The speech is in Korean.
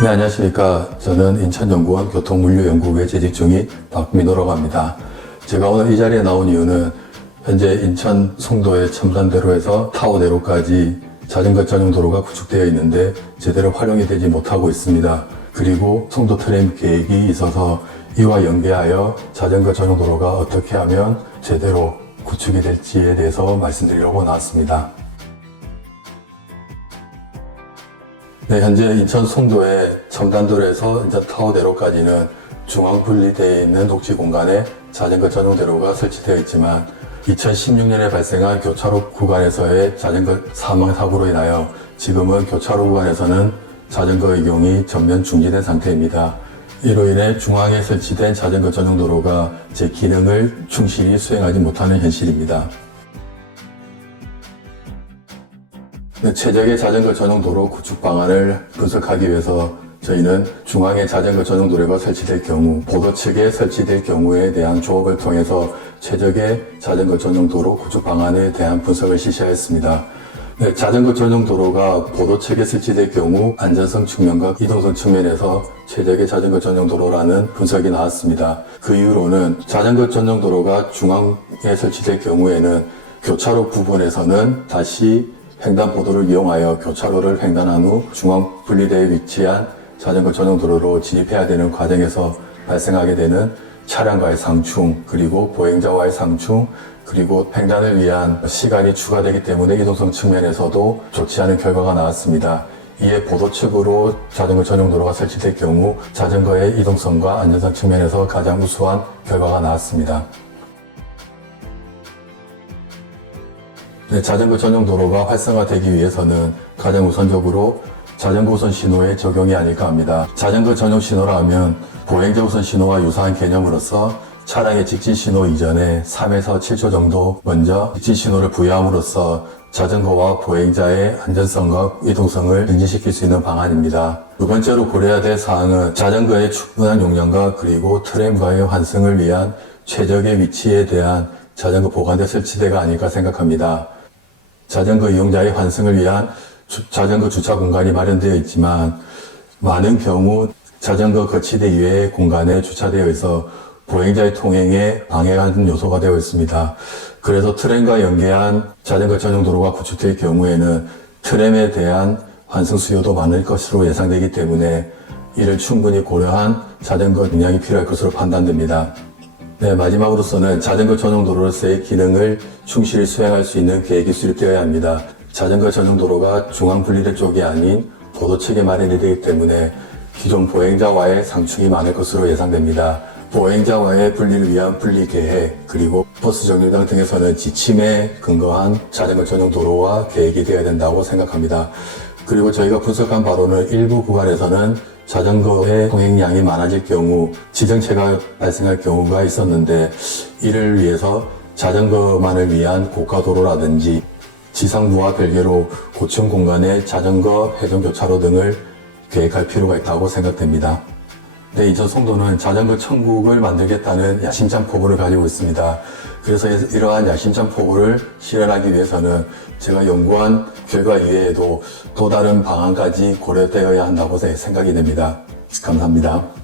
네, 안녕하십니까. 저는 인천연구원 교통물류연구부에 재직 중인 박민호라고 합니다. 제가 오늘 이 자리에 나온 이유는 현재 인천 송도의 첨단대로에서 타워대로까지 자전거 전용 도로가 구축되어 있는데 제대로 활용이 되지 못하고 있습니다. 그리고 송도 트램 계획이 있어서 이와 연계하여 자전거 전용 도로가 어떻게 하면 제대로 구축이 될지에 대해서 말씀드리려고 나왔습니다. 네, 현재 인천 송도의 첨단도로에서 인천 타워대로까지는 중앙 분리되어 있는 녹지 공간에 자전거 전용 대로가 설치되어 있지만 2016년에 발생한 교차로 구간에서의 자전거 사망 사고로 인하여 지금은 교차로 구간에서는 자전거 이용이 전면 중지된 상태입니다. 이로 인해 중앙에 설치된 자전거 전용 도로가 제 기능을 충실히 수행하지 못하는 현실입니다. 최적의 자전거 전용 도로 구축 방안을 분석하기 위해서 저희는 중앙에 자전거 전용 도로가 설치될 경우, 보도 측에 설치될 경우에 대한 조업을 통해서 최적의 자전거 전용 도로 구축 방안에 대한 분석을 실시하였습니다. 네, 자전거 전용 도로가 보도 측에 설치될 경우 안전성 측면과 이동성 측면에서 최적의 자전거 전용 도로라는 분석이 나왔습니다. 그 이후로는 자전거 전용 도로가 중앙에 설치될 경우에는 교차로 부분에서는 다시 횡단보도를 이용하여 교차로를 횡단한 후 중앙 분리대에 위치한 자전거 전용 도로로 진입해야 되는 과정에서 발생하게 되는 차량과의 상충, 그리고 보행자와의 상충, 그리고 횡단을 위한 시간이 추가되기 때문에 이동성 측면에서도 좋지 않은 결과가 나왔습니다. 이에 보도 측으로 자전거 전용 도로가 설치될 경우 자전거의 이동성과 안전성 측면에서 가장 우수한 결과가 나왔습니다. 네, 자전거 전용 도로가 활성화되기 위해서는 가장 우선적으로 자전거 우선 신호의 적용이 아닐까 합니다. 자전거 전용 신호라 하면 보행자 우선 신호와 유사한 개념으로서 차량의 직진 신호 이전에 3에서 7초 정도 먼저 직진 신호를 부여함으로써 자전거와 보행자의 안전성과 이동성을 증진시킬 수 있는 방안입니다. 두 번째로 고려해야 될 사항은 자전거의 충분한 용량과 그리고 트램과의 환승을 위한 최적의 위치에 대한 자전거 보관대 설치대가 아닐까 생각합니다. 자전거 이용자의 환승을 위한 자전거 주차 공간이 마련되어 있지만 많은 경우 자전거 거치대 이외의 공간에 주차되어 있어 보행자의 통행에 방해하는 요소가 되어 있습니다. 그래서 트램과 연계한 자전거 전용 도로가 구축될 경우에는 트램에 대한 환승 수요도 많을 것으로 예상되기 때문에 이를 충분히 고려한 자전거 용량이 필요할 것으로 판단됩니다. 네, 마지막으로서는 자전거 전용 도로로서의 기능을 충실히 수행할 수 있는 계획이 수립되어야 합니다. 자전거 전용 도로가 중앙 분리대 쪽이 아닌 보도 측에 마련이 되기 때문에 기존 보행자와의 상충이 많을 것으로 예상됩니다. 보행자와의 분리를 위한 분리 계획, 그리고 버스 정류장 등에서는 지침에 근거한 자전거 전용 도로와 계획이 되어야 된다고 생각합니다. 그리고 저희가 분석한 바로는 일부 구간에서는 자전거의 통행량이 많아질 경우 지정체가 발생할 경우가 있었는데 이를 위해서 자전거만을 위한 고가도로라든지 지상부와 별개로 고층 공간에 자전거 회전 교차로 등을 계획할 필요가 있다고 생각됩니다. 네, 인천 송도는 자전거 천국을 만들겠다는 야심찬 포부를 가지고 있습니다. 그래서 이러한 야심찬 포부를 실현하기 위해서는 제가 연구한 결과 이외에도 또 다른 방안까지 고려되어야 한다고 생각이 됩니다. 감사합니다.